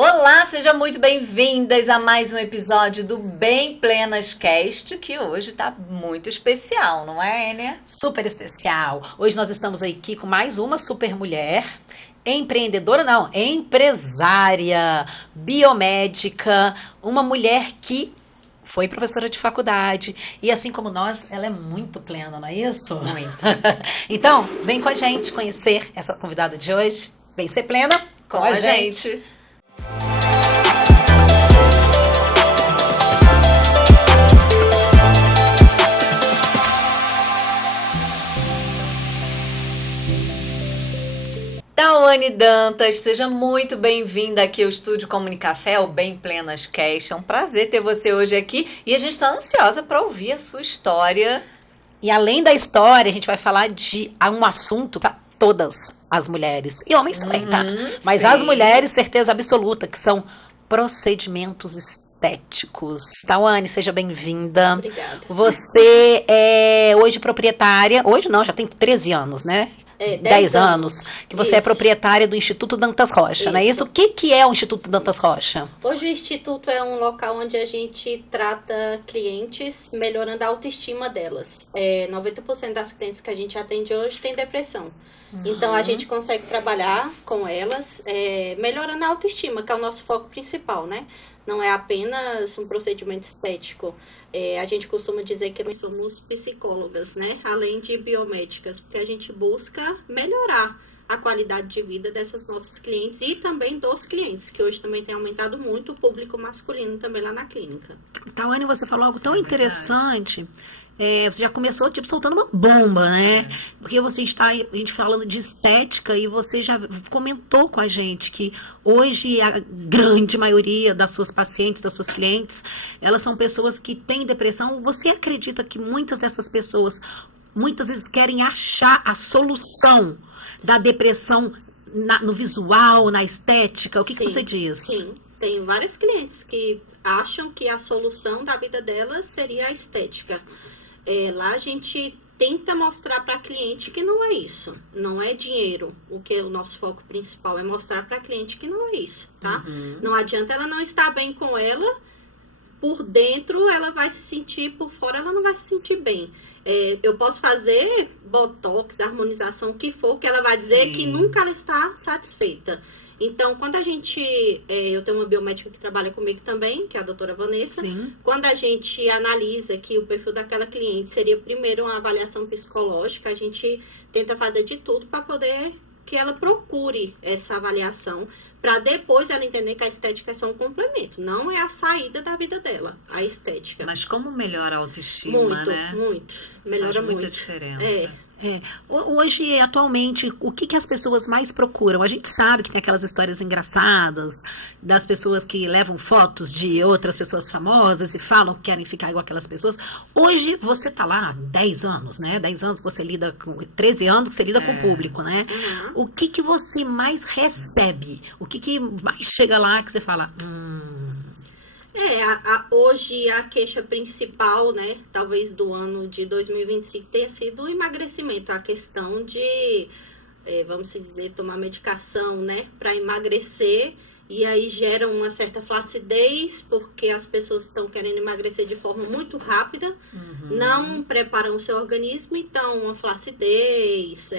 Olá, sejam muito bem-vindas a mais um episódio do Bem Plenas Cast, que hoje tá muito especial, não é, Enia? Super especial. Hoje nós estamos aqui com mais uma super mulher, empreendedora não, empresária, biomédica, uma mulher que foi professora de faculdade e assim como nós, ela é muito plena, não é isso? Muito. Então, vem com a gente conhecer essa convidada de hoje. Vem ser plena Com a gente. Tawane Dantas, seja muito bem-vinda aqui ao Estúdio Comunicafé, o Bem Plenas Cast. É um prazer ter você hoje aqui e a gente está ansiosa para ouvir a sua história. E além da história, a gente vai falar de um assunto para todas as mulheres. E homens também, tá? Mas sim. as mulheres, certeza absoluta, que são procedimentos estéticos. Tawane, seja bem-vinda. Obrigada. Você é hoje proprietária, hoje não, já tem 13 anos, né? 10 anos, que você é Isso. proprietária do Instituto Dantas Rocha, não é isso? Isso. O que é o Instituto Dantas Rocha? Hoje o Instituto é um local onde a gente trata clientes melhorando a autoestima delas. 90% das clientes que a gente atende hoje tem depressão. Então a gente consegue trabalhar com elas, melhorando a autoestima, que é o nosso foco principal, né? Não é apenas um procedimento estético. A gente costuma dizer que nós somos psicólogas, né? Além de biomédicas, porque a gente busca melhorar a qualidade de vida dessas nossas clientes e também dos clientes, que hoje também tem aumentado muito o público masculino também lá na clínica. Tawane, você falou algo tão interessante. Você já começou soltando uma bomba, né? Porque a gente falando de estética e você já comentou com a gente que hoje a grande maioria das suas pacientes, das suas clientes, elas são pessoas que têm depressão. Você acredita que muitas dessas pessoas muitas vezes querem achar a solução da depressão no visual, na estética? O que você diz? Sim, tem vários clientes que acham que a solução da vida delas seria a estética. Lá a gente tenta mostrar para a cliente que não é isso, não é dinheiro. O que é o nosso foco principal é mostrar para a cliente que não é isso, tá? Não adianta ela não estar bem com ela, por dentro ela vai se sentir, por fora ela não vai se sentir bem. Eu posso fazer botox, harmonização, o que for, que ela vai dizer que nunca ela está satisfeita. Então, quando a gente... eu tenho uma biomédica que trabalha comigo também, que é a doutora Vanessa. Sim. Quando a gente analisa que o perfil daquela cliente seria primeiro uma avaliação psicológica, a gente tenta fazer de tudo para poder que ela procure essa avaliação, para depois ela entender que a estética é só um complemento, não é a saída da vida dela, a estética. Mas como melhora a autoestima, Muito, né? muito. Melhora Faz muita muito. diferença. Hoje, atualmente, o que as pessoas mais procuram? A gente sabe que tem aquelas histórias engraçadas das pessoas que levam fotos de outras pessoas famosas e falam que querem ficar igual aquelas pessoas. Hoje, você tá lá há 10 anos, né? 10 anos que você lida com... 13 anos que você lida com o público, né? O que você mais recebe? O que mais chega lá que você fala... Hoje a queixa principal, né, talvez do ano de 2025 tenha sido o emagrecimento, a questão de, vamos dizer, tomar medicação, né, para emagrecer, e aí gera uma certa flacidez, porque as pessoas estão querendo emagrecer de forma muito rápida, não preparam o seu organismo, então uma flacidez,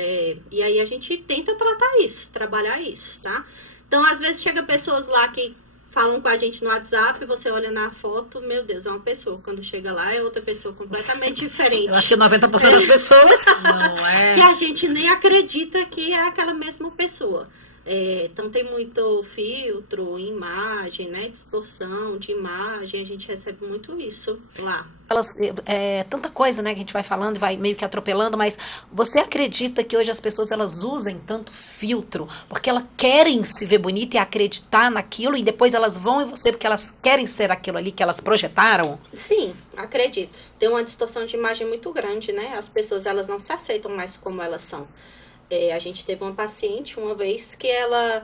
e aí a gente tenta tratar isso, trabalhar isso, tá? Então, às vezes chega pessoas lá que falam com a gente no WhatsApp, você olha na foto, meu Deus, é uma pessoa. Quando chega lá, é outra pessoa completamente diferente. Eu acho que 90% das pessoas... Não é? Que a gente nem acredita que é aquela mesma pessoa. Então tem muito filtro, imagem, né? Distorção de imagem, a gente recebe muito isso lá. Tanta coisa, né, que a gente vai falando e vai meio que atropelando, mas você acredita que hoje as pessoas elas usem tanto filtro porque elas querem se ver bonita e acreditar naquilo e depois elas vão em você porque elas querem ser aquilo ali que elas projetaram? Sim, acredito. Tem uma distorção de imagem muito grande, né? As pessoas elas não se aceitam mais como elas são. A gente teve uma paciente uma vez que ela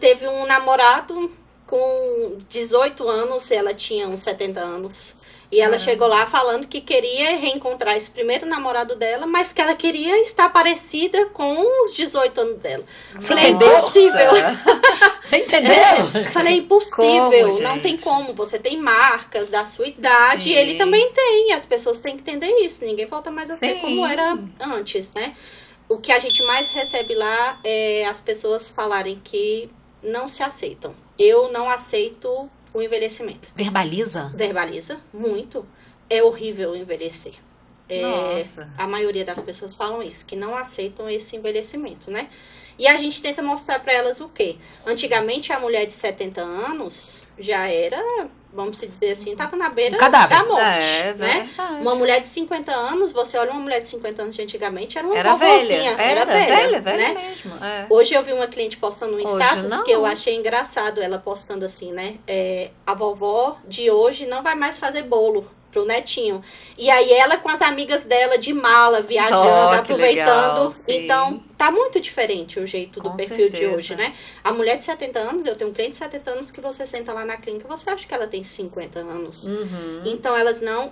teve um namorado com 18 anos, ela tinha uns 70 anos. E ela chegou lá falando que queria reencontrar esse primeiro namorado dela, mas que ela queria estar parecida com os 18 anos dela. Falei, impossível. Você entendeu? Falei, impossível, Como, não gente? tem como. Você tem marcas da sua idade, Sim. e ele também tem. As pessoas têm que entender isso. Ninguém volta mais a ser Sim. como era antes, né? O que a gente mais recebe lá é as pessoas falarem que não se aceitam. Eu não aceito o envelhecimento. Verbaliza? Verbaliza muito. É horrível envelhecer. Nossa. A maioria das pessoas falam isso, que não aceitam esse envelhecimento, né? E a gente tenta mostrar para elas o quê? Antigamente, a mulher de 70 anos já era, vamos dizer assim, estava na beira Cadáver. da morte, É né? verdade. Uma mulher de 50 anos, você olha uma mulher de 50 anos de antigamente, era uma Era vovozinha, velha. era velha, velha né? mesmo. É. Hoje eu vi uma cliente postando um Hoje status não. que eu achei engraçado, ela postando assim, né? A vovó de hoje não vai mais fazer bolo pro netinho. E aí ela com as amigas dela de mala, viajando, Oh, que aproveitando. legal, sim. Então, tá muito diferente o jeito do Com perfil de certeza. hoje, né? A mulher de 70 anos, eu tenho um cliente de 70 anos que você senta lá na clínica, você acha que ela tem 50 anos. Uhum. Então,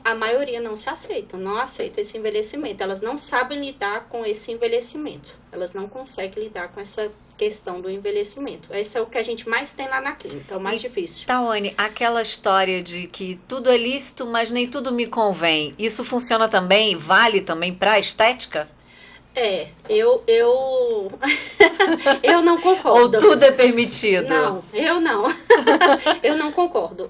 a maioria não se aceitam, não aceita esse envelhecimento. Elas não sabem lidar com esse envelhecimento. Elas não conseguem lidar com essa questão do envelhecimento. Esse é o que a gente mais tem lá na clínica, é o mais difícil. Tawane, aquela história de que tudo é lícito, mas nem tudo me convém. Isso funciona também? Vale também para estética? Eu não Ou concordo. tudo é permitido? Não, eu não. Eu não concordo.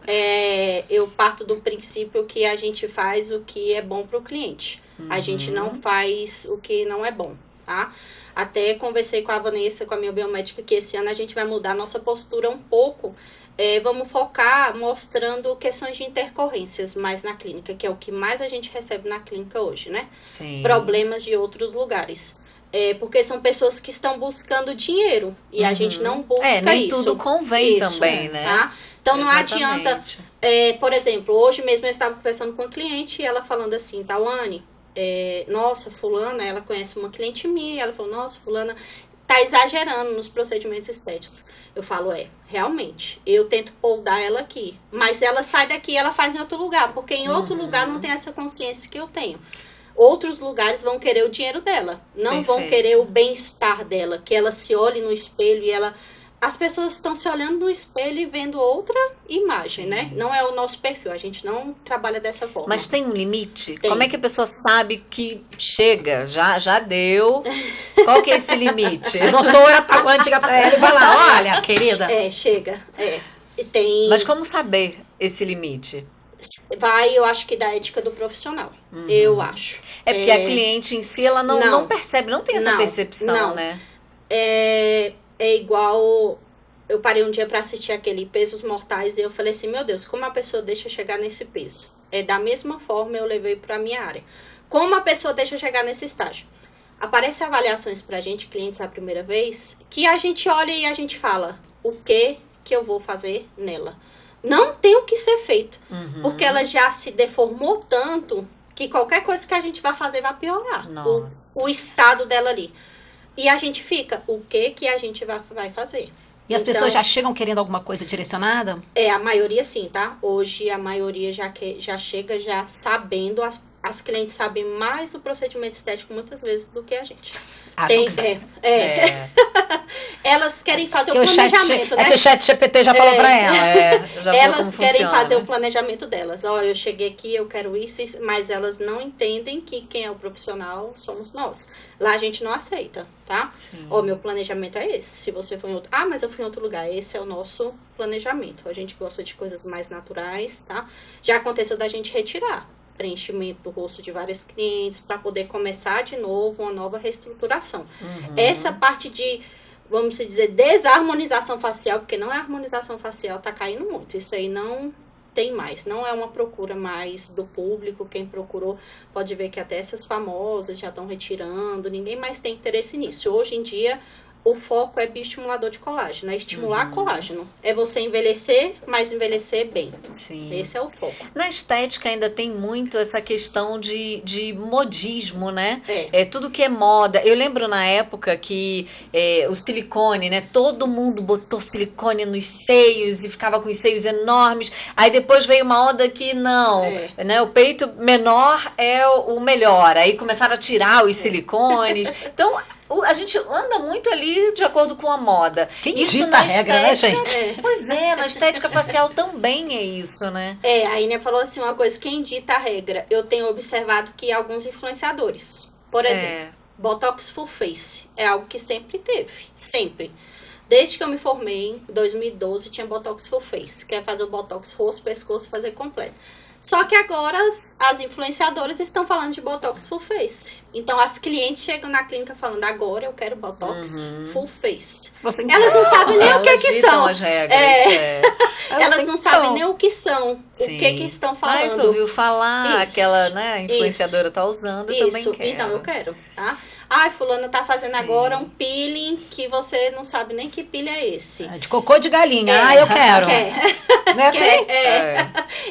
Eu parto do princípio que a gente faz o que é bom para o cliente. A gente não faz o que não é bom, tá? Até conversei com a Vanessa, com a minha biomédica, que esse ano a gente vai mudar a nossa postura um pouco. Vamos focar mostrando questões de intercorrências mais na clínica, que é o que mais a gente recebe na clínica hoje, né? Sim. Problemas de outros lugares. Porque são pessoas que estão buscando dinheiro e a gente não busca nem isso. tudo convém Isso, também, né? Tá? Então não Exatamente. adianta, por exemplo, hoje mesmo eu estava conversando com uma cliente e ela falando assim, Tawane, nossa, fulana, ela conhece uma cliente minha, ela falou, nossa, fulana tá exagerando nos procedimentos estéticos. Eu falo, realmente, eu tento poldar ela aqui, mas ela sai daqui e ela faz em outro lugar, porque em outro lugar não tem essa consciência que eu tenho. Outros lugares vão querer o dinheiro dela, não vão Perfeito. querer o bem-estar dela, que ela se olhe no espelho e ela... As pessoas estão se olhando no espelho e vendo outra imagem, Sim. né? Não é o nosso perfil, a gente não trabalha dessa forma. Mas tem um limite? Tem. Como é que a pessoa sabe que chega? Já deu? Qual que é esse limite? A doutora Tawane chega pra ela e vai lá, olha, querida. Chega. E tem... Mas como saber esse limite? eu acho que da ética do profissional. Eu acho. É porque a cliente em si, ela não Não. percebe, não tem essa Não, percepção, não. né? É igual... Eu parei um dia para assistir aquele Pesos Mortais e eu falei assim, meu Deus, como a pessoa deixa chegar nesse peso? Da mesma forma eu levei para minha área. Como a pessoa deixa chegar nesse estágio? Aparecem avaliações pra gente, clientes a primeira vez, que a gente olha e a gente fala, o que eu vou fazer nela? Não tem o que ser feito, porque ela já se deformou tanto que qualquer coisa que a gente vai fazer vai piorar Nossa. o estado dela ali. E a gente fica, o que a gente vai fazer? E as Então, pessoas já chegam querendo alguma coisa direcionada? a maioria sim, tá? Hoje a maioria já chega já sabendo, as clientes sabem mais o procedimento estético muitas vezes do que a gente. Acham que sim. Elas querem fazer o Porque planejamento, né? que o chat GPT já falou pra ela. Já viu Elas como querem funciona, fazer né? o planejamento delas. Eu cheguei aqui, eu quero isso, mas elas não entendem que quem é o profissional somos nós. Lá a gente não aceita, tá? Sim. Meu planejamento é esse. Se você for em outro... mas eu fui em outro lugar. Esse é o nosso planejamento. A gente gosta de coisas mais naturais, tá? Já aconteceu da gente retirar preenchimento do rosto de várias clientes para poder começar de novo uma nova reestruturação. Essa parte de, vamos dizer, desarmonização facial, porque não é harmonização facial, tá caindo muito. Isso aí não tem mais, não é uma procura mais do público. Quem procurou pode ver que até essas famosas já estão retirando, ninguém mais tem interesse nisso. Hoje em dia, o foco é bioestimulador de colágeno, é estimular colágeno. É você envelhecer, mas envelhecer bem. Sim. Esse é o foco. Na estética ainda tem muito essa questão de modismo, né? É. Tudo que é moda. Eu lembro na época que o silicone, né? Todo mundo botou silicone nos seios e ficava com os seios enormes. Aí depois veio uma onda que não, né? O peito menor é o melhor. Aí começaram a tirar os silicones. Então, a gente anda muito ali de acordo com a moda. Quem Isso dita na a regra, né, gente? Pois é, na estética facial também é isso, né? A Iné falou assim, uma coisa, quem dita a regra? Eu tenho observado que alguns influenciadores, por exemplo, Botox Full Face, é algo que sempre teve, sempre. Desde que eu me formei, em 2012, tinha Botox Full Face, que é fazer o Botox rosto, pescoço, fazer completo. Só que agora as influenciadoras estão falando de Botox Full Face. Então as clientes chegam na clínica falando, agora eu quero Botox Full Face. Elas não sabem nem o que são. As regras, Elas não sabem nem o que são, o que estão falando. Mas ouviu falar, Isso, aquela, né, influenciadora tá usando, eu também quero. Então eu quero, tá? Ai, fulana tá fazendo agora um peeling que você não sabe nem que peeling é esse. De cocô de galinha. Eu quero. Não é assim?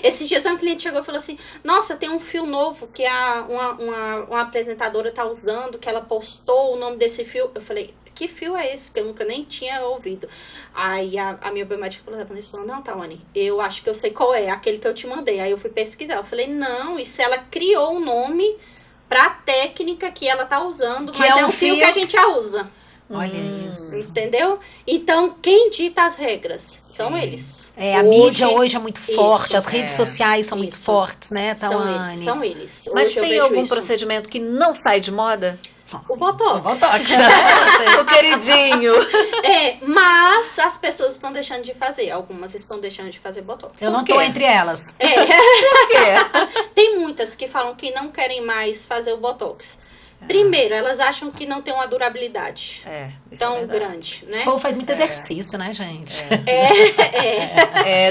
Esses dias uma cliente chegou e falou assim, nossa, tem um fio novo que uma apresentadora tá usando, que ela postou o nome desse fio. Eu falei, que fio é esse? Que eu nunca nem tinha ouvido. Aí a minha biomédica falou, não, Tawane, eu acho que eu sei qual é, aquele que eu te mandei. Aí eu fui pesquisar, eu falei, não, isso ela criou um nome pra técnica que ela tá usando, que mas é um fio que a gente já usa. Olha isso. Entendeu? Então, quem dita as regras são eles. A mídia hoje é muito forte, as redes sociais são muito fortes, né, Tawane? São eles. Mas tem algum procedimento que não sai de moda? O Botox. O queridinho. Mas as pessoas estão deixando de fazer. Algumas estão deixando de fazer Botox. Eu não tô entre elas. Por quê? Tem muitas que falam que não querem mais fazer o Botox. Primeiro, elas acham que não tem uma durabilidade tão grande, né? O povo faz muito exercício, né, gente?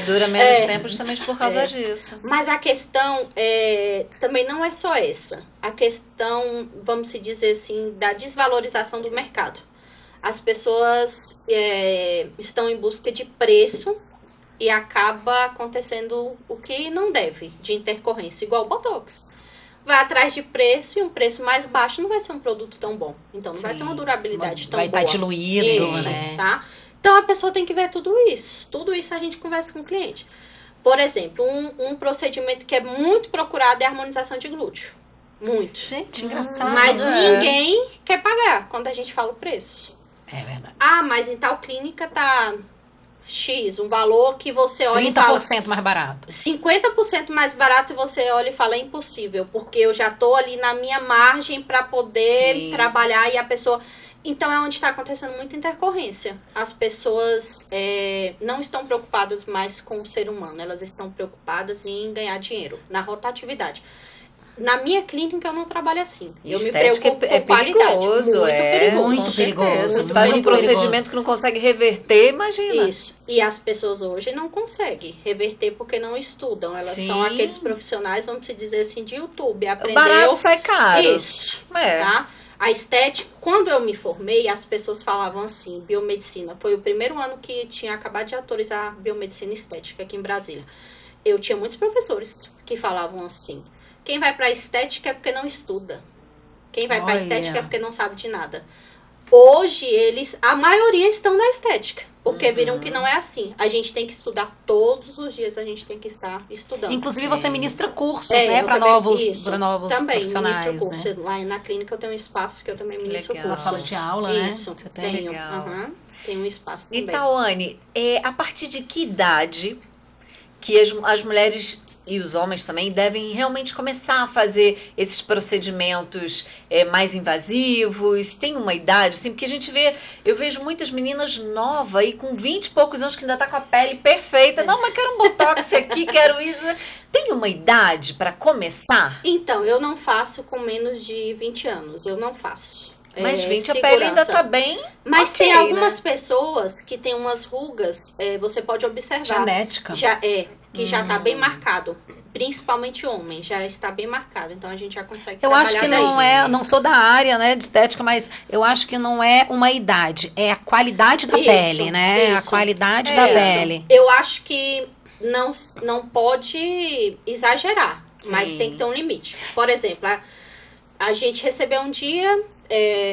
Dura menos tempo justamente por causa disso. Mas a questão também não é só essa. A questão, vamos dizer assim, da desvalorização do mercado. As pessoas estão em busca de preço e acaba acontecendo o que não deve, de intercorrência, igual o Botox. Vai atrás de preço e um preço mais baixo não vai ser um produto tão bom. Então não vai ter uma durabilidade tão boa. Vai estar diluído, né? Tá? Então a pessoa tem que ver tudo isso. Tudo isso a gente conversa com o cliente. Por exemplo, um procedimento que é muito procurado é a harmonização de glúteo. Muito. Gente, engraçado. Mas ninguém quer pagar quando a gente fala o preço. É verdade. Mas em tal clínica tá X, um valor que você olha 30% mais barato. 50% mais barato e você olha e fala, é impossível, porque eu já tô ali na minha margem para poder trabalhar e a pessoa... Então é onde está acontecendo muita intercorrência. As pessoas não estão preocupadas mais com o ser humano, elas estão preocupadas em ganhar dinheiro, na rotatividade. Na minha clínica eu não trabalho assim. Eu me preocupo com qualidade. Muito perigoso. Você faz um procedimento que não consegue reverter, imagina. Isso. E as pessoas hoje não conseguem reverter porque não estudam. Elas são aqueles profissionais, vamos dizer assim, de YouTube. Aprendeu. Barato sai caro. Isso. Tá? A estética, quando eu me formei, as pessoas falavam assim, biomedicina. Foi o primeiro ano que tinha acabado de autorizar biomedicina estética aqui em Brasília. Eu tinha muitos professores que falavam assim, quem vai para estética é porque não estuda. Quem vai para estética é porque não sabe de nada. Hoje, a maioria estão na estética, porque viram que não é assim. A gente tem que estudar todos os dias, a gente tem que estar estudando. Inclusive, você ministra cursos, né, para novos também profissionais, ministro curso. né? Lá na clínica eu tenho um espaço que eu também ministro curso. Na sala de aula, né? Isso, você tem. Tenho um espaço também. E Tawane, a partir de que idade que as mulheres e os homens também devem realmente começar a fazer esses procedimentos mais invasivos? Tem uma idade, assim, porque eu vejo muitas meninas novas e com 20 e poucos anos que ainda tá com a pele perfeita. Não, mas quero um botox aqui, quero isso. Tem uma idade para começar? Então, eu não faço com menos de 20 anos, eu não faço. Mas 20 a pele ainda segurança. tá bem. Mas ok, tem algumas né? pessoas que tem umas rugas, você pode observar. Genética. Que já tá bem marcado. Principalmente homem, já está bem marcado. Então a gente já consegue Eu acho que trabalhar não sou da área, né, de estética, mas eu acho que não é uma idade, é a qualidade da Isso, pele, né? isso. A qualidade da pele. Eu acho que não pode exagerar, mas Sim. tem que ter um limite. Por exemplo, a gente recebeu um dia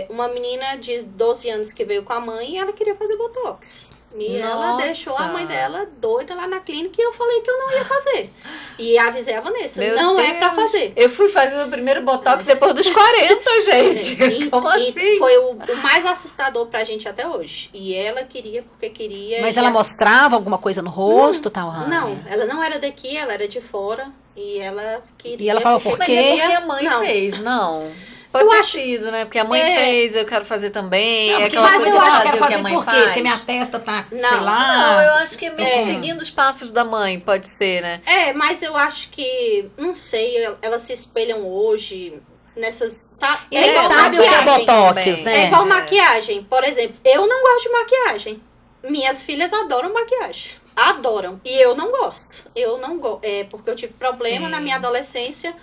uma menina de 12 anos que veio com a mãe e ela queria fazer botox. E ela Nossa. deixou a mãe dela doida lá na clínica e eu falei que eu não ia fazer. E avisei a Vanessa, Meu não é Deus. pra fazer. Eu fui fazer meu primeiro botox depois dos 40, gente. E- Como e assim? Foi o mais assustador pra gente até hoje. E ela queria porque queria. Mas e ela a- mostrava alguma coisa no rosto, Tawane? Não, ela não era daqui, ela era de fora. E ela queria. E ela falava, porque por Mas quê? é porque a mãe Não. fez, não. Pode Eu ter acho- sido, né? Porque a mãe É. fez, eu quero fazer também. Não, é porque aquela mas coisa eu de acho que fazer o que a mãe por quê? faz. Porque minha testa tá, Não. sei lá. Não, eu acho que é meio que É. seguindo os passos da mãe, pode ser, né? Mas eu acho que, não sei, elas se espelham hoje nessas. E nem igual sabe o que é maquiagem. botox, também. É né? igual maquiagem. Por exemplo, eu não gosto de maquiagem. Minhas filhas adoram maquiagem. Adoram. E eu não gosto. Eu não gosto. Porque eu tive problema Sim. na minha adolescência,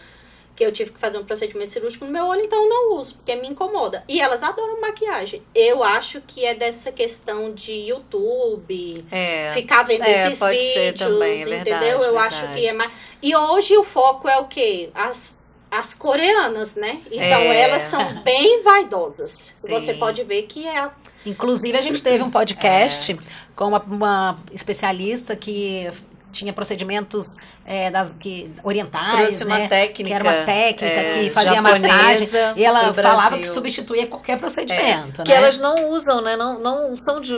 que eu tive que fazer um procedimento cirúrgico no meu olho, então eu não uso, porque me incomoda. E elas adoram maquiagem. Eu acho que é dessa questão de YouTube, É. ficar vendo esses pode ser vídeos, também, é verdade, entendeu? Eu verdade. acho que é mais. E hoje o foco é o quê? As coreanas, né? Então É. elas são bem vaidosas. Sim. Você pode ver que Inclusive, a gente teve um podcast com uma especialista que tinha procedimentos orientais, Trouxe uma né? técnica. Que era uma técnica que fazia japonesa massagem. E ela pro falava Brasil. que substituía qualquer procedimento, Que né? elas não usam, né? Não são de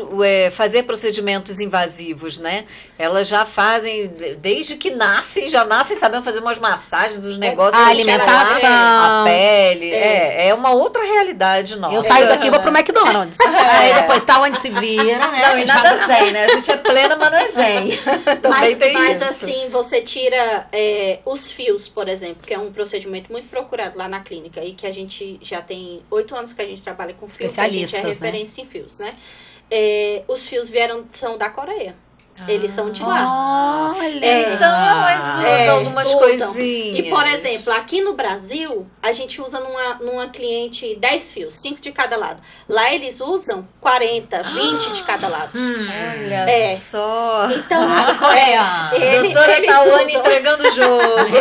fazer procedimentos invasivos, né? Elas já fazem, desde que nascem, já nascem sabendo fazer umas massagens, os negócios. A eles chegam lá, alimentação. a pele. É uma outra realidade nossa. Eu saio daqui e vou pro McDonald's. Aí depois tá onde se vira, né? Não, A e gente nada vai- zen, né? A gente é plena, mas não é zen. Também tem mas isso. assim, você tira os fios, por exemplo, que é um procedimento muito procurado lá na clínica e que a gente já tem 8 anos que a gente trabalha com fios, que a gente é Especialistas, né? referência em fios, né? Os fios são da Coreia. Eles são de Ah. lá. Olha. Então elas usam algumas usam. coisinhas. E, por exemplo, aqui no Brasil, a gente usa numa cliente 10 fios, 5 de cada lado. Lá eles usam 40, 20 de cada lado. Olha É. só. Então, Coreia. Doutora eles Tawane usam. entregando o jogo.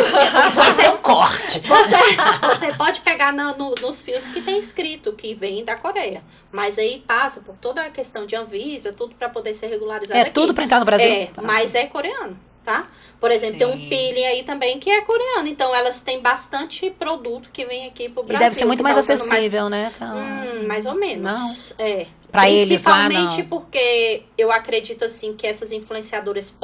Isso vai ser um corte. Você pode pegar nos fios que tem escrito que vem da Coreia. Mas aí passa por toda a questão de Anvisa, tudo para poder ser regularizado É aqui. tudo pra entrar no Brasil. Mas é coreano, tá? Por exemplo, tem um Sim. peeling aí também que é coreano. Então, elas têm bastante produto que vem aqui pro E Brasil. deve ser muito que mais tá usando acessível, né? Então, mais ou menos. pra eles lá, Principalmente não. porque eu acredito assim que essas influenciadoras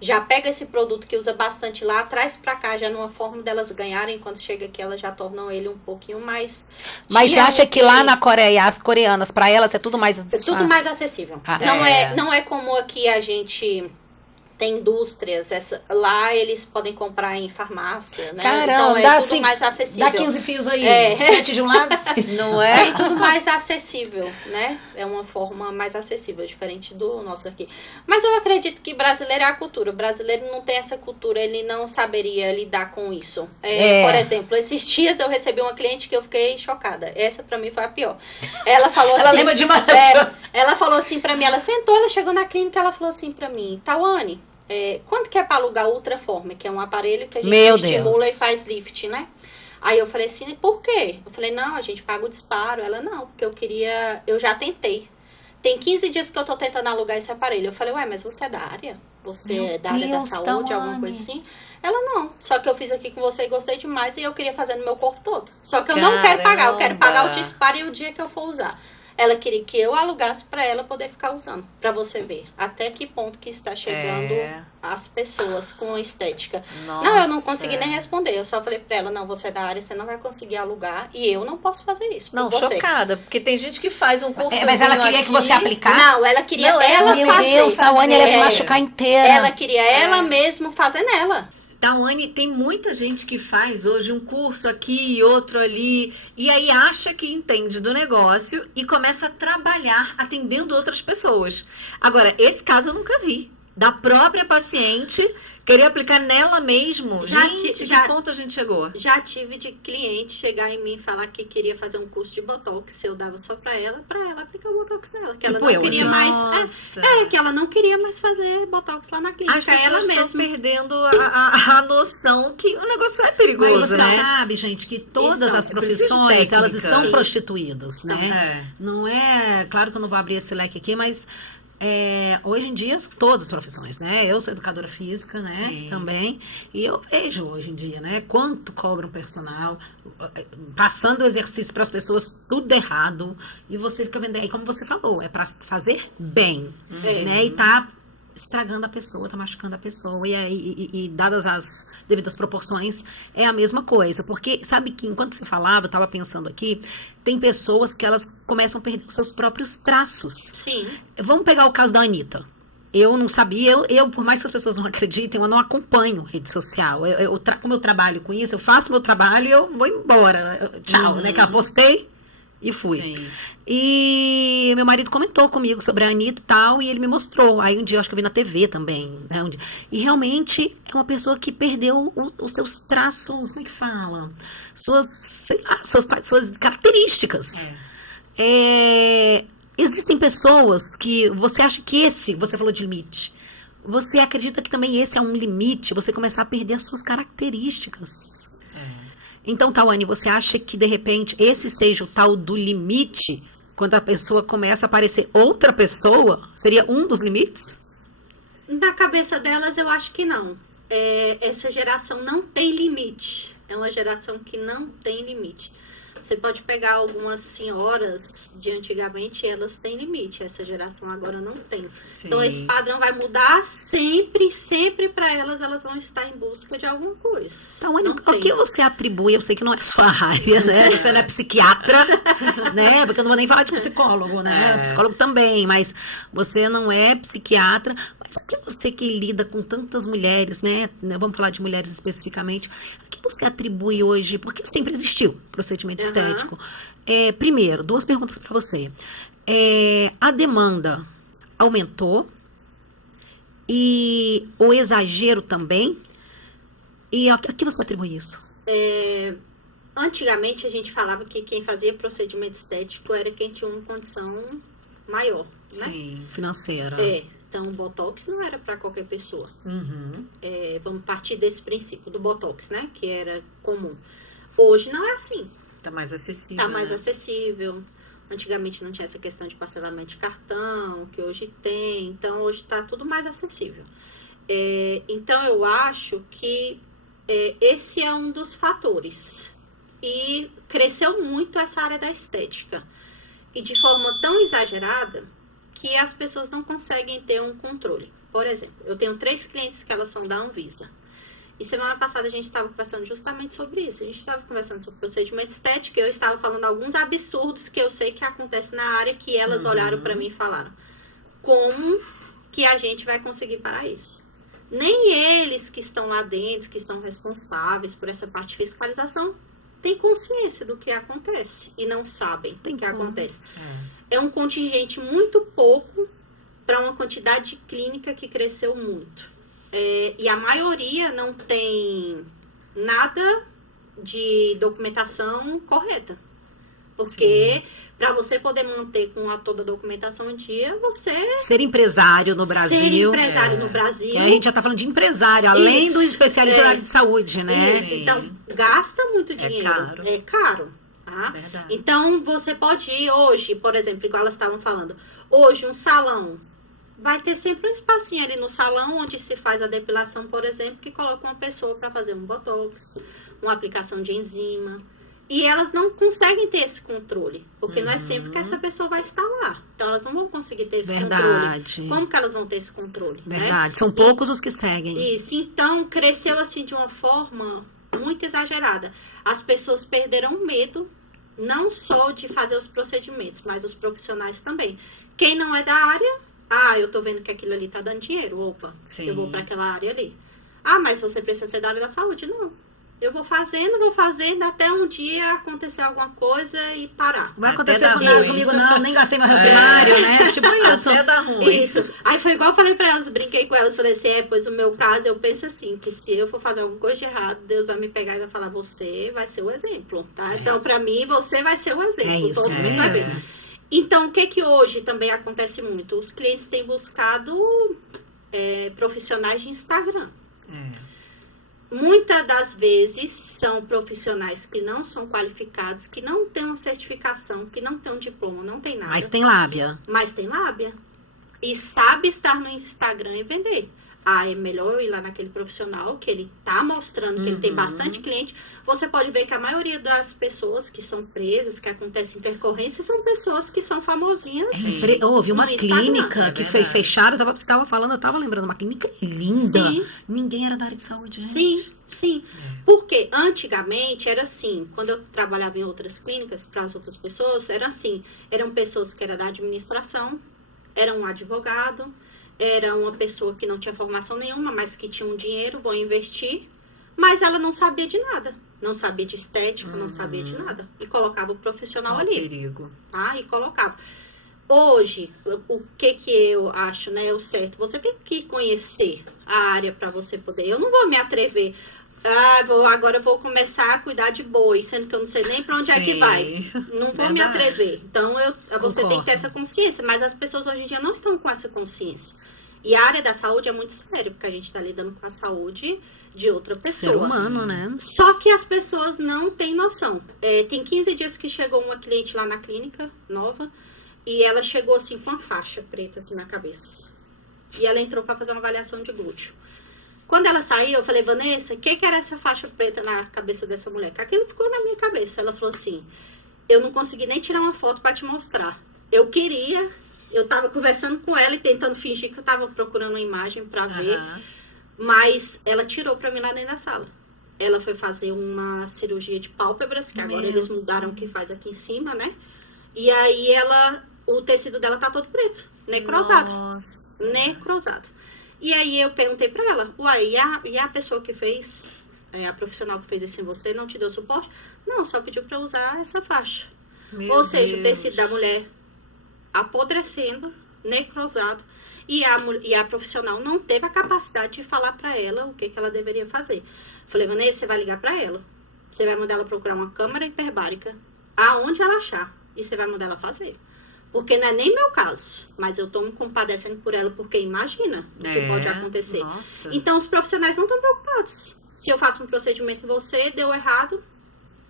já pega esse produto que usa bastante lá, traz pra cá já numa forma delas ganharem, quando chega aqui elas já tornam ele um pouquinho mais... Mas você Tinha acha um que lá na Coreia, as coreanas, pra elas é tudo mais... É tudo mais acessível. Ah, Não é como aqui a gente tem indústrias, lá eles podem comprar em farmácia, né? Caramba, então dá é tudo assim- mais acessível. Dá 15 fios aí, É. 7 de um lado. Não é? É tudo mais acessível, né? É uma forma mais acessível, diferente do nosso aqui. Mas eu acredito que brasileiro é a cultura. O brasileiro não tem essa cultura, ele não saberia lidar com isso. Por exemplo, esses dias eu recebi uma cliente que eu fiquei chocada. Essa pra mim foi a pior. Ela falou Ela assim... lembra de uma... Ela falou assim pra mim, ela sentou, ela chegou na clínica, ela falou assim pra mim, Tawane, quanto que é pra alugar Ultraform, que é um aparelho que a gente Meu estimula Deus. e faz lift, né? Aí eu falei assim, por quê? Eu falei, não, a gente paga o disparo. Ela, não, porque eu já tentei. Tem 15 dias que eu tô tentando alugar esse aparelho. Eu falei, ué, mas você é da área? Você Meu é da área da Deus, saúde, Tawane. alguma coisa assim? Ela, não. Só que eu fiz aqui com você e gostei demais e eu queria fazer no meu corpo todo. Só que eu não quero pagar, eu quero pagar o Caramba. disparo e o dia que eu for usar. Ela queria que eu alugasse pra ela poder ficar usando. Pra você ver até que ponto que está chegando as pessoas com estética. Não, eu não consegui nem responder. Eu só falei pra ela, não, você é da área, você não vai conseguir alugar. E eu não posso fazer isso por Não, você. chocada, porque tem gente que faz um curso. Mas ela queria que você aplicasse. Não, ela queria Não, ela Meu fazer. Deus, Tawane, ela ia se machucar inteira. Ela queria ela mesmo fazer nela. Tawane, tem muita gente que faz hoje um curso aqui e outro ali, e aí acha que entende do negócio e começa a trabalhar atendendo outras pessoas. Agora, esse caso eu nunca vi. Da própria paciente querer aplicar nela mesmo. Que ponto a gente chegou? Já tive de cliente chegar em mim e falar que queria fazer um curso de Botox. Eu dava só pra ela aplicar o Botox nela. Que ela não queria mais. Que ela não queria mais fazer Botox lá na clínica. As pessoas estão perdendo a noção que o negócio é perigoso. Mas você sabe, gente, que todas as profissões, elas estão prostituídas, né? Não é. Claro que eu não vou abrir esse leque aqui, mas. Hoje em dia, todas as profissões, né? Eu sou educadora física, né? Sim. Também. E eu vejo hoje em dia, né? Quanto cobra um personal, passando o exercício para as pessoas, tudo errado. E você fica vendo aí, como você falou, é para fazer bem, né? E tá estragando a pessoa, tá machucando a pessoa. E dadas as devidas proporções, é a mesma coisa. Porque, sabe que enquanto você falava, eu tava pensando aqui, tem pessoas que elas começam a perder os seus próprios traços. Sim. Vamos pegar o caso da Anitta. Eu não sabia, por mais que as pessoas não acreditem, eu não acompanho rede social. Como eu trabalho com isso, eu faço meu trabalho e eu vou embora. Tchau, né? Que eu postei e fui. Sim. E meu marido comentou comigo sobre a Anitta e tal, e ele me mostrou. Aí um dia, eu acho que eu vi na TV também, né? E realmente é uma pessoa que perdeu os seus traços, como é que fala? Suas características. Existem pessoas que você acha que você falou de limite, você acredita que também esse é um limite, você começar a perder as suas características. Então, Tawane, você acha que, de repente, esse seja o tal do limite, quando a pessoa começa a parecer outra pessoa, seria um dos limites? Na cabeça delas, eu acho que não. Essa geração não tem limite. É uma geração que não tem limite. Você pode pegar algumas senhoras de antigamente, elas têm limite. Essa geração agora não tem. Sim. Então, esse padrão vai mudar sempre para elas vão estar em busca de alguma coisa. Então, o que você atribui? Eu sei que não é sua área, né? Você não é psiquiatra, né? Porque eu não vou nem falar de psicólogo, né? Psicólogo também, mas você não é psiquiatra. Mas o que você que lida com tantas mulheres, né? Vamos falar de mulheres especificamente. O que você atribui hoje? Porque sempre existiu procedimento estético. Primeiro, 2 perguntas para você. A demanda aumentou e o exagero também? E a que você atribui isso? Antigamente a gente falava que quem fazia procedimento estético era quem tinha uma condição maior, né? Sim, financeira. Então, o Botox não era para qualquer pessoa. Vamos partir desse princípio, do Botox, né? Que era comum. Hoje não é assim. Tá mais acessível. Tá mais acessível. Antigamente não tinha essa questão de parcelamento de cartão, que hoje tem. Então, hoje tá tudo mais acessível. Então, eu acho que esse é um dos fatores. E cresceu muito essa área da estética. E de forma tão exagerada que as pessoas não conseguem ter um controle. Por exemplo, eu tenho 3 clientes que elas são da Anvisa. E semana passada a gente estava conversando justamente sobre isso. A gente estava conversando sobre procedimento estético e eu estava falando alguns absurdos que eu sei que acontecem na área que elas olharam para mim e falaram: como que a gente vai conseguir parar isso? Nem eles que estão lá dentro, que são responsáveis por essa parte de fiscalização, têm consciência do que acontece e não sabem o que acontece. É um contingente muito pouco para uma quantidade clínica que cresceu muito. E a maioria não tem nada de documentação correta. Porque para você poder manter com toda a documentação em dia, você... Ser empresário no Brasil. Ser empresário no Brasil. A gente já está falando de empresário, além do especialista da área de saúde, né? Isso, então gasta muito dinheiro. É caro. Tá? Verdade. Então, você pode ir hoje, por exemplo, igual elas estavam falando, hoje um salão, vai ter sempre um espacinho ali no salão onde se faz a depilação, por exemplo, que coloca uma pessoa para fazer um botox, uma aplicação de enzima. E elas não conseguem ter esse controle, porque não é sempre que essa pessoa vai estar lá. Então, elas não vão conseguir ter esse controle. Como que elas vão ter esse controle? Verdade. Né? São poucos os que seguem. Isso. Então, cresceu assim de uma forma muito exagerada. As pessoas perderam medo, não só de fazer os procedimentos, mas os profissionais também. Quem não é da área, eu tô vendo que aquilo ali tá dando dinheiro, opa, eu vou para aquela área ali. Ah, mas você precisa ser da área da saúde? Não. Eu vou fazendo até um dia acontecer alguma coisa e parar. Vai Até acontecer dá com nada ruim. comigo, não. Nem gastei meu primário, né? Tipo isso. Até dá ruim. Isso. Aí foi igual eu falei pra elas, brinquei com elas, falei assim, pois o meu caso, eu penso assim, que se eu for fazer alguma coisa de errado, Deus vai me pegar e vai falar, você vai ser o exemplo, tá? Então, pra mim, você vai ser o exemplo. É isso Todo mundo vai ver. mesmo. Então, o que hoje também acontece muito? Os clientes têm buscado profissionais de Instagram. Muitas das vezes são profissionais que não são qualificados, que não têm uma certificação, que não têm um diploma, não tem nada. Mas tem lábia. Mas tem lábia. E sabe estar no Instagram e vender. Ah, é melhor eu ir lá naquele profissional que ele tá mostrando que ele tem bastante cliente. Você pode ver que a maioria das pessoas que são presas, que acontece intercorrência, são pessoas que são famosinhas. Houve uma no Instagram. clínica que foi fechada, você estava falando, eu estava lembrando, uma clínica linda. Sim. Ninguém era da área de saúde, gente. Sim. Porque antigamente era assim, quando eu trabalhava em outras clínicas para as outras pessoas, era assim, eram pessoas que eram da administração, era um advogado, era uma pessoa que não tinha formação nenhuma, mas que tinha um dinheiro, vou investir, mas ela não sabia de nada, não sabia de estética, não sabia de nada, e colocava o profissional ali. Perigo. Tá? E colocava. Hoje, o que eu acho, né, é o certo, você tem que conhecer a área para você poder, eu não vou me atrever, agora eu vou começar a cuidar de boi, sendo que eu não sei nem para onde é que vai. Não vou me atrever. Então, você tem que ter essa consciência. Mas as pessoas hoje em dia não estão com essa consciência. E a área da saúde é muito séria, porque a gente está lidando com a saúde de outra pessoa. Ser humano, né? Só que as pessoas não têm noção. Tem 15 dias que chegou uma cliente lá na clínica, nova, e ela chegou assim com uma faixa preta assim na cabeça. E ela entrou para fazer uma avaliação de glúteo. Quando ela saiu, eu falei, Vanessa, o que era essa faixa preta na cabeça dessa mulher? Porque aquilo ficou na minha cabeça. Ela falou assim, eu não consegui nem tirar uma foto para te mostrar. Eu tava conversando com ela e tentando fingir que eu tava procurando uma imagem para ver, mas ela tirou para mim lá dentro da sala. Ela foi fazer uma cirurgia de pálpebras, que agora eles mudaram o que faz aqui em cima, né? E aí o tecido dela tá todo preto, necrosado. Nossa. Necrosado. E aí eu perguntei pra ela, uai, e a pessoa que fez, a profissional que fez isso em você, não te deu suporte? Não, só pediu pra usar essa faixa. Ou seja, o tecido da mulher apodrecendo, necrosado, e a profissional não teve a capacidade de falar pra ela o que ela deveria fazer. Falei, Vanessa, você vai ligar pra ela, você vai mandar ela procurar uma câmara hiperbárica, aonde ela achar, e você vai mandar ela fazer. Porque não é nem meu caso, mas eu tô me compadecendo por ela, porque imagina o que pode acontecer. Nossa. Então, os profissionais não estão preocupados. Se eu faço um procedimento em você, deu errado,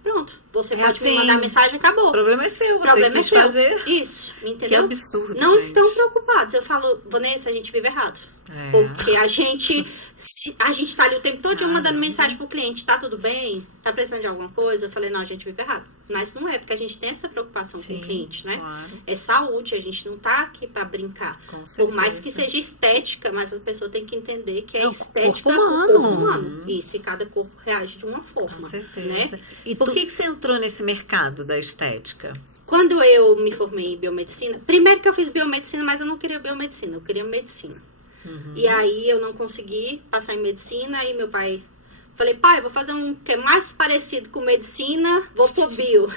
pronto. Você pode assim, me mandar mensagem, acabou. O problema é seu, você problema quis é seu. fazer. Isso, Que entendeu? absurdo, Não gente. estão preocupados. Eu falo, Vanessa, a gente vive errado. Porque a gente tá ali o tempo todo mandando mensagem pro cliente, tá tudo bem? Tá precisando de alguma coisa? Eu falei, não, a gente vive errado. Mas não é, porque a gente tem essa preocupação com o cliente, né? Claro, É saúde, a gente não tá aqui pra brincar. com certeza. Por mais que seja estética, mas as pessoas têm que entender que é É o estética corpo humano. o corpo humano. Isso, e cada corpo reage de uma forma. Com certeza. Né? E Por que você entrou nesse mercado da estética? Quando eu me formei em biomedicina, primeiro que eu fiz biomedicina, mas eu não queria biomedicina, eu queria medicina. E aí eu não consegui passar em medicina e meu pai... Falei, pai, vou fazer um que é mais parecido com medicina, vou pro bio.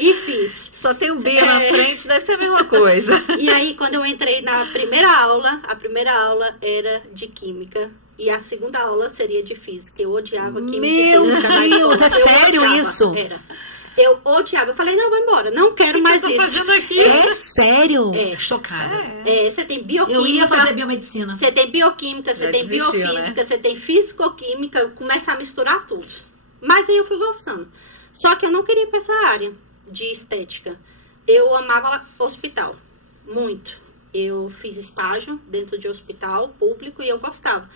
E fiz. Só tem o B na frente, deve ser a mesma coisa. E aí, quando eu entrei na primeira aula, a primeira aula era de química. E a segunda aula seria de física. Eu odiava química e Meu física na escola. Deus, é Eu sério odiava. isso? Era. Eu odiava. Eu falei, não, eu vou embora. Não quero mais Tô isso. fazendo aqui. É sério? É. Chocada. Você tem bioquímica. Eu ia fazer biomedicina. Você tem bioquímica, você Já tem desistiu, biofísica, você tem fisicoquímica, começa a misturar tudo. Mas aí eu fui gostando. Só que eu não queria ir pra essa área de estética. Eu amava hospital, muito. Eu fiz estágio dentro de hospital público e eu gostava.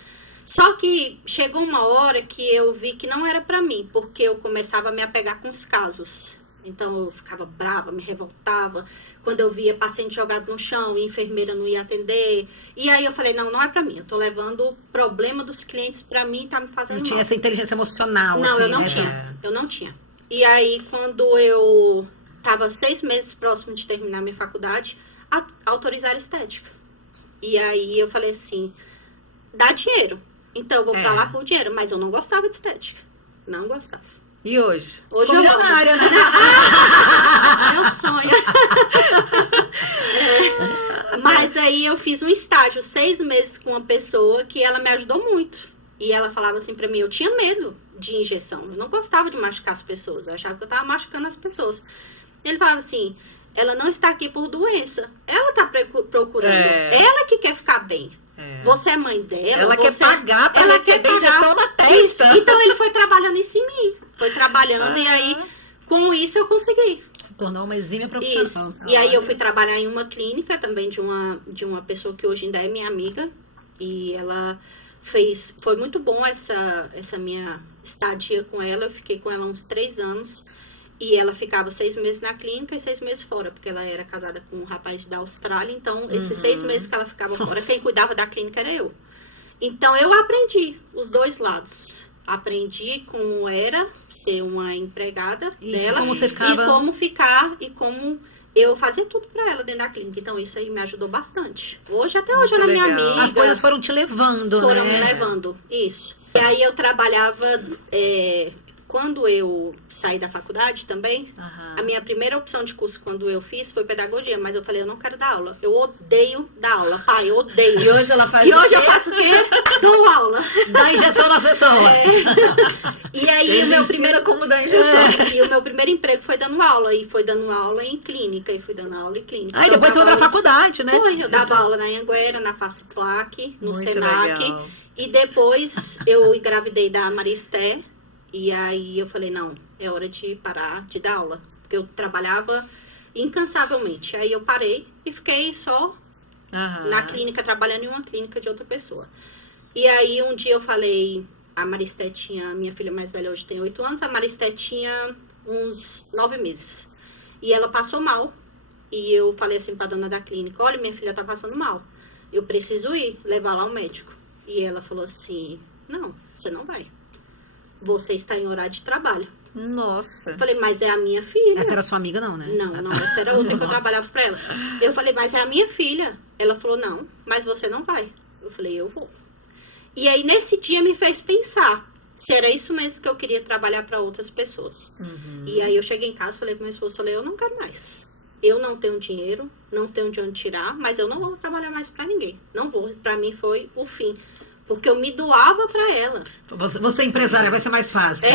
Só que chegou uma hora que eu vi que não era pra mim, porque eu começava a me apegar com os casos. Então eu ficava brava, me revoltava. Quando eu via paciente jogado no chão, e enfermeira não ia atender. E aí eu falei, não é pra mim. Eu tô levando o problema dos clientes pra mim, tá me fazendo Não tinha mal. essa inteligência emocional, Não, assim, eu não né? tinha. Eu não tinha. E aí, quando eu tava 6 meses próximo de terminar minha faculdade, autorizaram estética. E aí eu falei assim, dá dinheiro, Então eu vou pra lá por dinheiro. Mas eu não gostava de estética. Não gostava. E hoje? Hoje Ficou eu amo. milionária, né? Meu sonho. Mas aí eu fiz um estágio 6 meses com uma pessoa que ela me ajudou muito. E ela falava assim pra mim, eu tinha medo de injeção. Eu não gostava de machucar as pessoas. Eu achava que eu tava machucando as pessoas. Ele falava assim, ela não está aqui por doença. Ela tá procurando. Ela que quer ficar bem. Você é mãe dela. Ela quer pagar pra receber injeção na testa. Isso. Então ele foi trabalhando isso em mim. Foi trabalhando e aí com isso eu consegui. Se tornou uma exímia profissional. Isso. E aí eu fui trabalhar em uma clínica também de uma pessoa que hoje ainda é minha amiga. E ela foi muito bom essa minha estadia com ela. Eu fiquei com ela uns 3 anos. E ela ficava 6 meses na clínica e 6 meses fora, porque ela era casada com um rapaz da Austrália. Então, esses 6 meses que ela ficava fora, quem cuidava da clínica era eu. Então, eu aprendi os 2 lados. Aprendi como era ser uma empregada dela. Como você ficava... E como ficar, e como eu fazia tudo pra ela dentro da clínica. Então, isso aí me ajudou bastante. Até hoje, ela é minha amiga. As coisas foram te levando, Foram né? me levando, isso. E aí, eu trabalhava... Quando eu saí da faculdade também, a minha primeira opção de curso quando eu fiz foi pedagogia, mas eu falei, eu não quero dar aula. Eu odeio dar aula, pai, eu odeio. E hoje ela faz E hoje eu faço o quê? Dou aula. Dá injeção nas pessoas. E aí como dar injeção. E o meu primeiro emprego foi dando aula. E foi dando aula em clínica. E fui dando aula em clínica. Aí depois você foi pra faculdade, né? Foi, eu dava aula na Anhanguera, na FACIPLAC, no Muito Senac. legal. E depois eu engravidei da Maristé. E aí eu falei, não, é hora de parar de dar aula. Porque eu trabalhava incansavelmente. Aí eu parei e fiquei só na clínica, trabalhando em uma clínica de outra pessoa. E aí um dia eu falei, a Maristé tinha, minha filha mais velha hoje tem 8 anos, a Maristé tinha uns 9 meses. E ela passou mal. E eu falei assim pra dona da clínica, olha, minha filha tá passando mal. Eu preciso ir, levar lá ao médico. E ela falou assim, não, você não vai. Você está em horário de trabalho. Nossa. Eu falei, mas é a minha filha. Essa era sua amiga, não, né? Não, essa era outra que eu trabalhava pra ela. Eu falei, mas é a minha filha. Ela falou, não, mas você não vai. Eu falei, eu vou. E aí, nesse dia, me fez pensar se era isso mesmo que eu queria trabalhar para outras pessoas. E aí, eu cheguei em casa, falei pro meu esposo, falei, eu não quero mais. Eu não tenho dinheiro, não tenho de onde tirar, mas eu não vou trabalhar mais para ninguém. Não vou. Para mim, foi o fim. Porque eu me doava pra ela. Você empresária, vai ser mais fácil.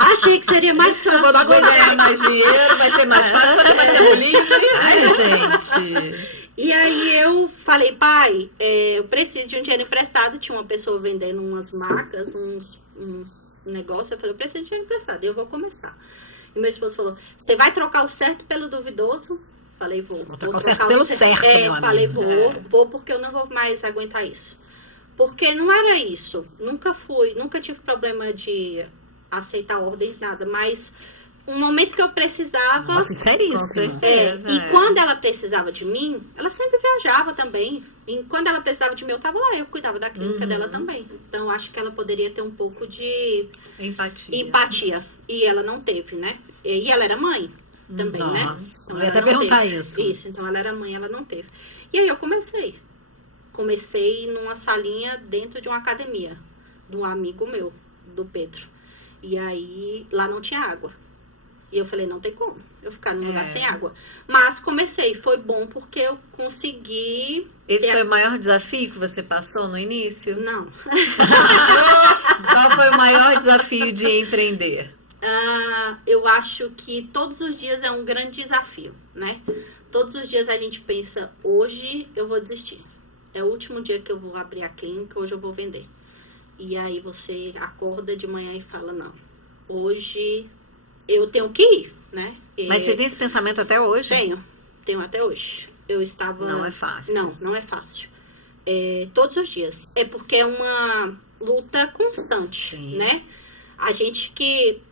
Achei que seria mais fácil. Vou ganhar mais dinheiro, vai ser mais fácil, vai ser mais tempo livre. Ai, gente. E aí eu falei, pai, eu preciso de um dinheiro emprestado. Tinha uma pessoa vendendo umas marcas, uns negócios. Eu falei, eu preciso de dinheiro emprestado, e eu vou começar. E meu esposo falou, você vai trocar o certo pelo duvidoso? Falei, vou. Vou trocar o certo pelo certo, meu amigo. Falei, vou porque eu não vou mais aguentar isso. Porque não era isso. Nunca tive problema de aceitar ordens, nada. Mas um momento que eu precisava... Nossa, seríssimo. E quando ela precisava de mim, ela sempre viajava também. E quando ela precisava de mim, eu tava lá. Eu cuidava da clínica dela também. Então, acho que ela poderia ter um pouco de... Empatia. E ela não teve, né? E ela era mãe também, né? Então, eu ia até perguntar isso. Isso, então ela era mãe, ela não teve. E aí eu comecei. Comecei numa salinha dentro de uma academia, de um amigo meu, do Pedro. E aí, lá não tinha água. E eu falei, não tem como eu ficar num lugar sem água. Mas comecei, foi bom porque eu consegui... Esse foi o maior desafio que você passou no início? Não. Qual foi o maior desafio de empreender? Eu acho que todos os dias é um grande desafio, né? Todos os dias a gente pensa, hoje eu vou desistir. É o último dia que eu vou abrir a clínica, hoje eu vou vender. E aí você acorda de manhã e fala, não, hoje eu tenho que ir, né? Mas você tem esse pensamento até hoje? Tenho até hoje. Eu estava... Não é fácil. Não é fácil. Todos os dias. É porque é uma luta constante, né? A gente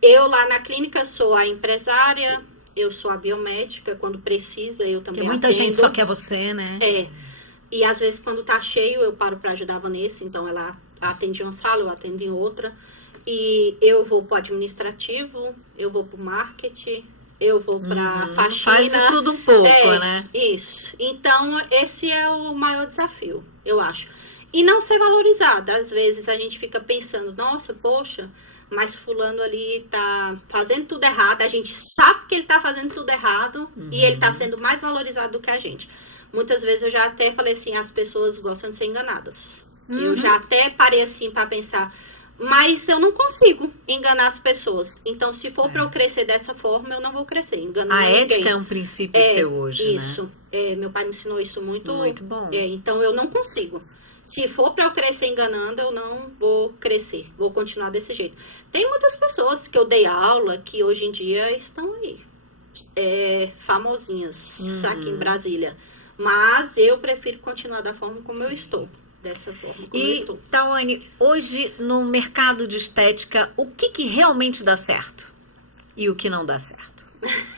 eu lá na clínica sou a empresária, eu sou a biomédica, quando precisa eu também Porque muita atendo. gente só quer você, né? E às vezes quando tá cheio eu paro para ajudar a Vanessa, então ela atende em uma sala, eu atendo em outra. E eu vou pro administrativo, eu vou pro marketing, eu vou pra faxina. Faz de tudo um pouco, né? Isso. Então esse é o maior desafio, eu acho. E não ser valorizada. Às vezes a gente fica pensando, nossa, poxa, mas fulano ali tá fazendo tudo errado. A gente sabe que ele tá fazendo tudo errado e ele tá sendo mais valorizado do que a gente. Muitas vezes eu já até falei assim, as pessoas gostam de ser enganadas. Eu já até parei assim para pensar, mas eu não consigo enganar as pessoas. Então, se for para eu crescer dessa forma, eu não vou crescer. Enganando A ninguém. ética é um princípio seu hoje, Isso. né? Meu pai me ensinou isso muito. Muito bom. Então, eu não consigo. Se for para eu crescer enganando, eu não vou crescer. Vou continuar desse jeito. Tem muitas pessoas que eu dei aula que hoje em dia estão aí. Famosinhas aqui em Brasília. Mas eu prefiro continuar da forma como eu estou. Dessa forma como eu estou. Tawane, hoje no mercado de estética, o que realmente dá certo? E o que não dá certo?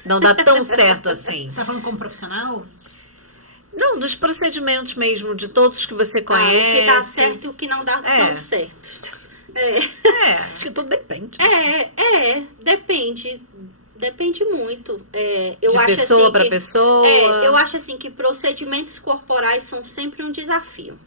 Não dá tão certo assim. Você está falando como profissional? Não, dos procedimentos mesmo, de todos que você conhece. O que dá certo e o que não dá tão certo. Acho que tudo depende. Depende. Depende muito. De pessoa para pessoa. Eu acho assim que procedimentos corporais são sempre um desafio.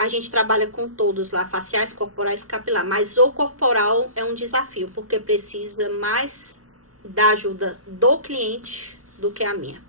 A gente trabalha com todos lá, faciais, corporais, capilar. Mas o corporal é um desafio, porque precisa mais da ajuda do cliente do que a minha.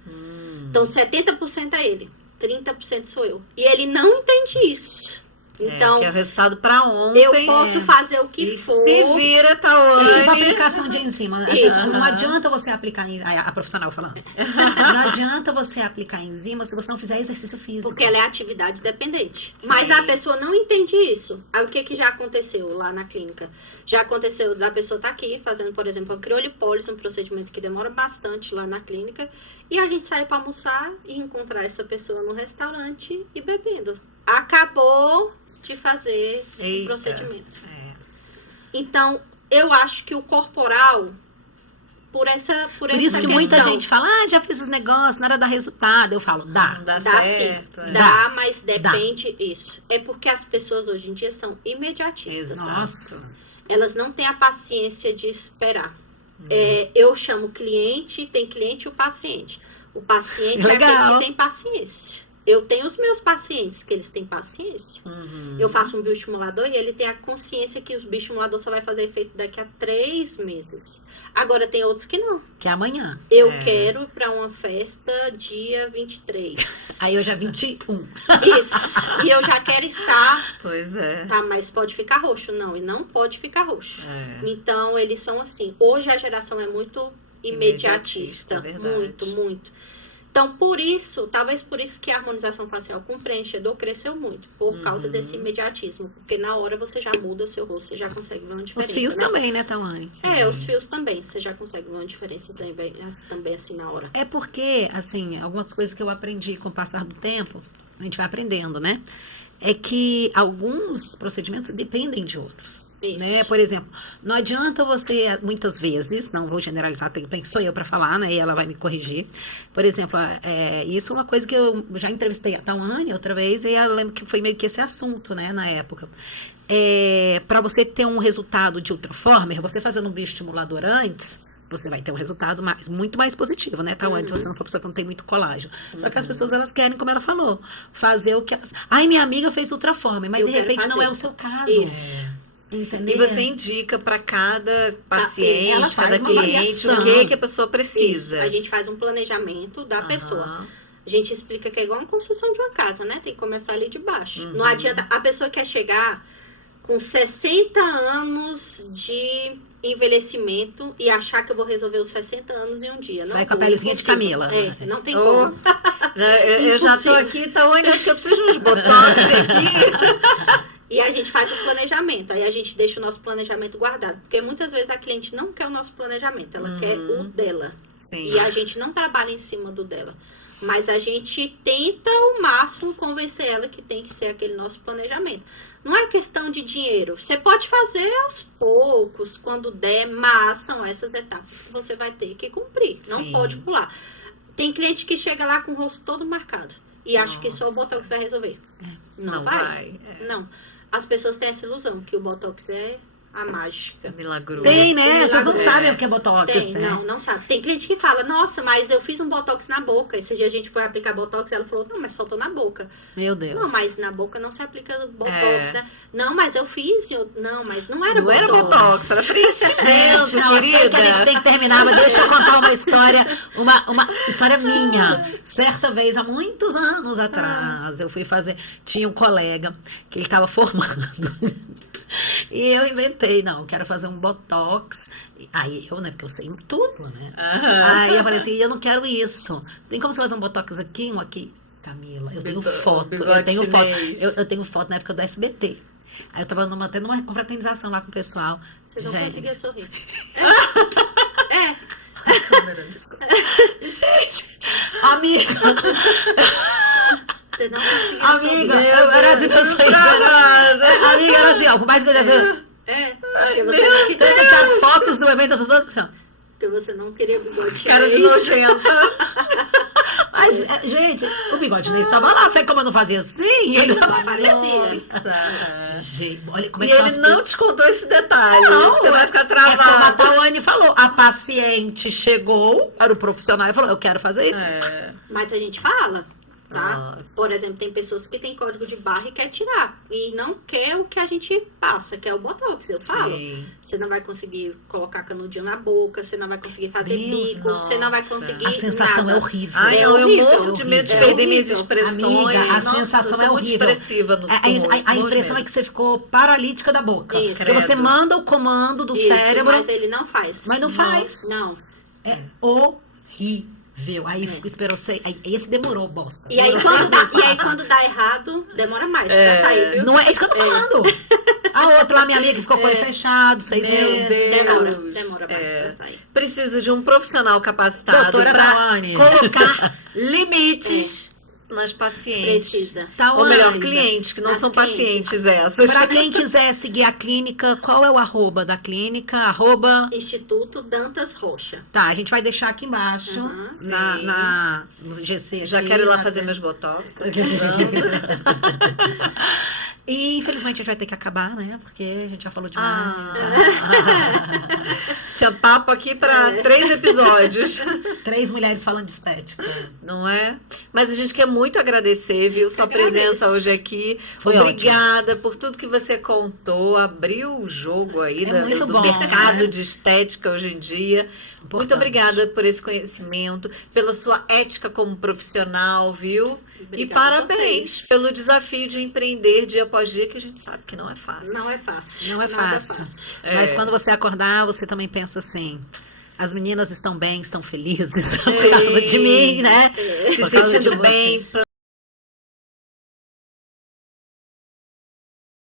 Então, 70% é ele, 30% sou eu. E ele não entende isso. Então, que é o resultado para ontem. eu posso fazer o que for. Se vira, Tawane. Tipo aplicação de enzima. Isso. Não adianta você aplicar a profissional falando. Não adianta você aplicar enzima se você não fizer exercício físico. Porque ela é atividade dependente. Sim. Mas a pessoa não entende isso. Aí o que já aconteceu lá na clínica? Já aconteceu da pessoa estar aqui fazendo, por exemplo, a criolipólise, um procedimento que demora bastante lá na clínica. E a gente saiu para almoçar e encontrar essa pessoa no restaurante e bebendo. Acabou de fazer o procedimento. Então, eu acho que o corporal, por essa Por isso que muita gente fala, já fiz os negócios, nada dá resultado. Eu falo, dá. Dá certo. sim. Dá, mas depende isso. É porque as pessoas hoje em dia são imediatistas. Nossa. Elas não têm a paciência de esperar. Eu chamo cliente, tem cliente e o paciente. O paciente é aquele que tem paciência. Eu tenho os meus pacientes que eles têm paciência. Eu faço um bioestimulador e ele tem a consciência que o bioestimulador só vai fazer efeito daqui a 3 meses. Agora tem outros que não. Que é amanhã. Eu quero ir para uma festa dia 23. Aí hoje é 21. Isso. E eu já quero estar. Pois é. Tá, mas pode ficar roxo. Não, e não pode ficar roxo. Então, eles são assim. Hoje a geração é muito imediatista. Muito, muito. Então, talvez por isso que a harmonização facial com preenchedor cresceu muito, por causa desse imediatismo, porque na hora você já muda o seu rosto, você já consegue ver uma diferença. Os fios também, né, Tawane? Os fios também, você já consegue ver uma diferença também assim na hora. É porque, assim, algumas coisas que eu aprendi com o passar do tempo, a gente vai aprendendo, né? É que alguns procedimentos dependem de outros. Né? Por exemplo, não adianta você, muitas vezes, não vou generalizar, sou eu para falar, né? E ela vai me corrigir. Por exemplo, isso é uma coisa que eu já entrevistei a Tawane outra vez, e eu lembro que foi meio que esse assunto, né, na época. Para você ter um resultado de Ultraformer, você fazendo um bioestimulador antes, você vai ter um resultado muito mais positivo, né, Tawane? Se você não for pessoa que não tem muito colágeno. Só que as pessoas, elas querem, como ela falou, fazer o que elas... Ai, minha amiga fez Ultraformer, mas de repente não é o seu caso. Isso. Entendeu? E você indica para cada paciente, ela faz cada uma cliente, avaliação. o que a pessoa precisa. Isso. A gente faz um planejamento da pessoa. A gente explica que é igual uma construção de uma casa, né? Tem que começar ali de baixo. Não adianta, a pessoa quer chegar com 60 anos de envelhecimento e achar que eu vou resolver os 60 anos em um dia. Não, sai com a pelezinha de Camila. Não tem como. Eu já tô aqui, Tawane, acho que eu preciso de uns botox aqui. E a gente faz o planejamento, aí a gente deixa o nosso planejamento guardado. Porque muitas vezes a cliente não quer o nosso planejamento, ela quer o dela. Sim. E a gente não trabalha em cima do dela. Mas a gente tenta ao máximo convencer ela que tem que ser aquele nosso planejamento. Não é questão de dinheiro. Você pode fazer aos poucos, quando der, mas são essas etapas que você vai ter que cumprir. Não pode pular. Tem cliente que chega lá com o rosto todo marcado e acha que só o Botox vai resolver. Não vai. Não. As pessoas têm essa ilusão que o Botox é a mágica. É milagroso. Tem, né? Sim, As pessoas não é. sabem o que é Botox, Tem, né? não sabe. Tem cliente que fala, nossa, mas eu fiz um Botox na boca. Esse dia a gente foi aplicar Botox e ela falou, não, mas faltou na boca. Meu Deus. Não, mas na boca não se aplica Botox, É. né? Não, mas eu fiz. Não, mas não era Não Botox. era Botox, era preenchimento, Gente, não, eu sei que a gente tem que terminar, mas deixa eu contar uma história, uma história minha. Certa vez, há muitos anos atrás, eu fui fazer, tinha um colega que ele estava formando. E eu inventei, não, eu quero fazer um Botox. Aí eu, né, porque eu sei tudo, né? Aí eu falei assim, eu não quero isso. Tem como você fazer um Botox aqui, um aqui? Camila, eu tenho foto, eu tenho foto. Eu tenho foto na época do SBT. Aí eu tava tendo uma confraternização lá com o pessoal. Vocês não Gente. conseguiam sorrir. Gente, amiga, Você não conseguia amiga, sorrir. eu era assim, amiga, era assim, ó, por mais que eu desse, Porque você não queria, tem que as fotos do evento, eu tô falando assim, ó. porque você não queria bigode Cara de chinês. nojenta. Mas, gente, o bigode nem estava lá, sabe como eu não fazia assim? Ele Não aparecia. Nossa. Gente, olha como é E que são ele as não te contou esse detalhe. Não, Você vai ficar É como a travado. Tawane falou, a paciente chegou para o profissional e falou, eu quero fazer isso. É. Mas a gente fala, tá? Nossa. Por exemplo, tem pessoas que têm código de barra e quer tirar. E não quer o que a gente passa, que é o Botox. Eu falo. Sim. Você não vai conseguir colocar canudinho na boca, você não vai conseguir fazer Deus, bico, você não vai nossa. conseguir A sensação nada. é horrível. Ai, É não, eu horrível, morro de medo de é perder minhas horrível. expressões. Amiga, a Nossa, sensação eu sou é muito horrível. expressiva no A impressão é que você ficou paralítica da boca. Isso. Porque você Credo. manda o comando do Isso, cérebro, mas ele não faz. mas não faz. Não. É horrível. Aí esperou sei. Aí esse demorou, bosta. E aí, Demorou 6 meses pra passar. quando dá errado, demora mais pra sair, viu? Não é isso que eu tô falando. A outra lá, minha amiga, que ficou com o olho fechado, 6 Meu meses. Deus. Demora mais É. pra sair. Precisa de um profissional capacitado Doutora para Tawane. colocar limites nas pacientes. Precisa. Ou melhor, Precisa. clientes, que não Nas são clientes. pacientes essas. Pra quem quiser seguir a clínica, qual é o arroba da clínica? Instituto Dantas Rocha. Tá, a gente vai deixar aqui embaixo, Uhum, no GC. Já aqui, quero ir lá na- fazer meus botox. Tô precisando. E infelizmente a gente vai ter que acabar, né? Porque a gente já falou demais. Tinha papo aqui para 3 episódios, 3 mulheres falando de estética. não é? Mas a gente quer muito agradecer, viu? Sua presença hoje aqui. Foi Obrigada por tudo que você contou. Abriu o jogo aí É muito do bom, mercado né? de estética hoje em dia. Muito Importante. obrigada por esse conhecimento, pela sua ética como profissional, viu? Obrigada E a parabéns vocês. pelo desafio de empreender dia após dia, que a gente sabe que não é fácil. Não é fácil. Não é Nada fácil. É. Mas quando você acordar, você também pensa assim: as meninas estão bem, estão felizes por causa de mim, né? É. Se Por causa sentindo de você. bem,